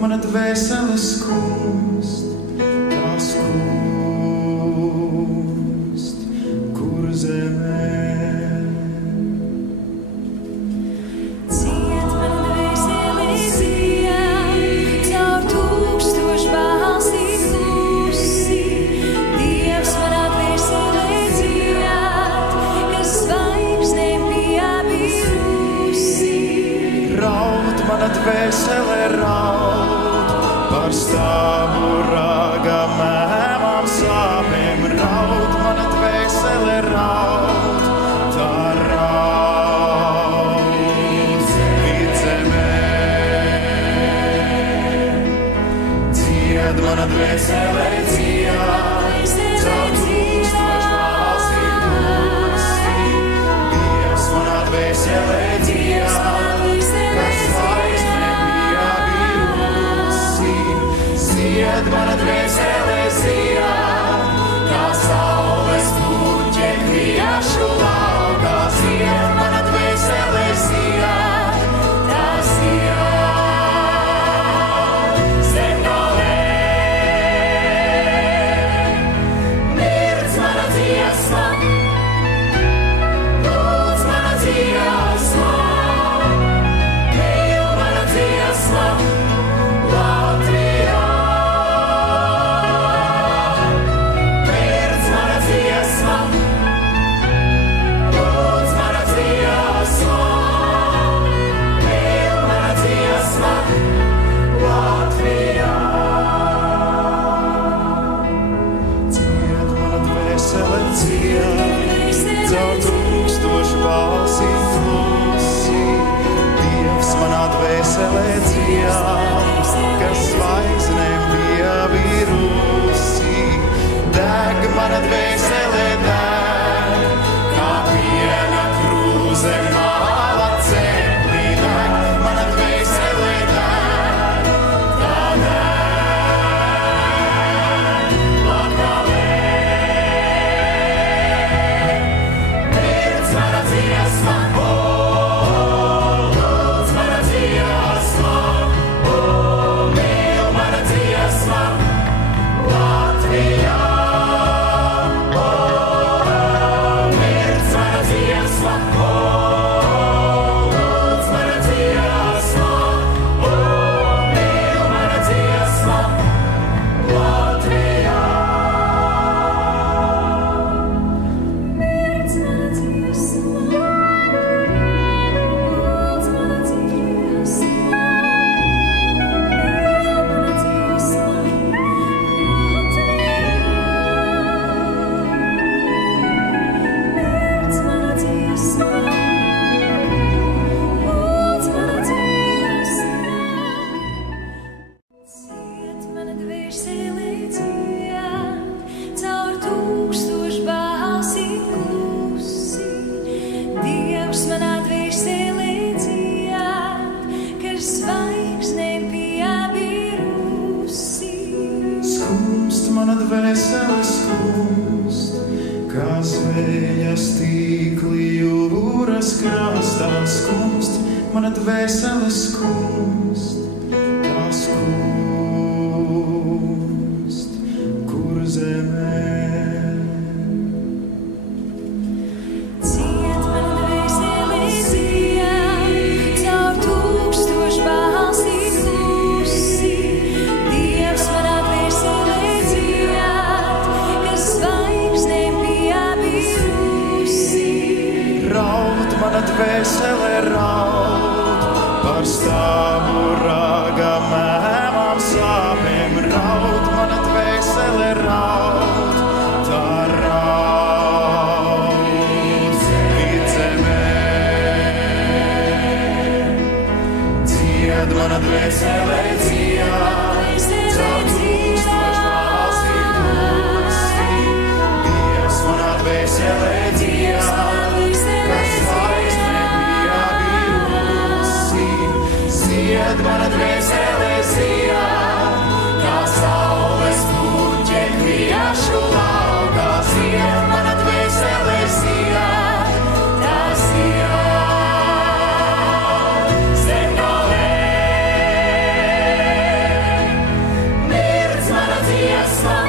mana dvēsele skumst, tā skumst, kur zemē. Dvēsele raud par stāvu raga mēmām sāpēm, raud mana dvēsele raud, tā raud līdz zemē. Dzied mana dvēsele dzied, caur tūkstoš balsīm klusi, Dievs manā dvēsele dzied, Zied mana dvēsele zied, kā saules puķe kviešu laukā. Zied mana dvēsele zied, tā zied zem galēm. Mirdz mana dziesma, lūdz mana dziesma, mīl mana dziesma, Latvijā. Caur tūkstošu balsīm klusi, Dievs manā dvēselē dzied, kas zvaigznēm bija virusi. Deg mana dvēselē deg, kā piena krūze māla ceplī. Deg mana dvēselē deg, tā deg Latgalē. Mana dvēsele skumst, tā skumst, kur zemē. Dzied mana dvēsele dzied, caur tūkstošu balsīm klusi, Dievs manā dvēselē dzied, kas zvaigznēm bija virusi. Raud mana dvēsele raud, par stāvu raga mēmām sāpēm, raud mana dvēsele raud, tā raud līdz zemē. Dzied mana dvēsele dzied, caur tūkstošu balsīm klusi, Dievs manā dvēselē dzied, kas zvaigznēm bija virusi. Zied mana dvēsele zied, kā saules puķe kviešu laukā. Zied mana dvēsele zied, tā zied zem galēm. tas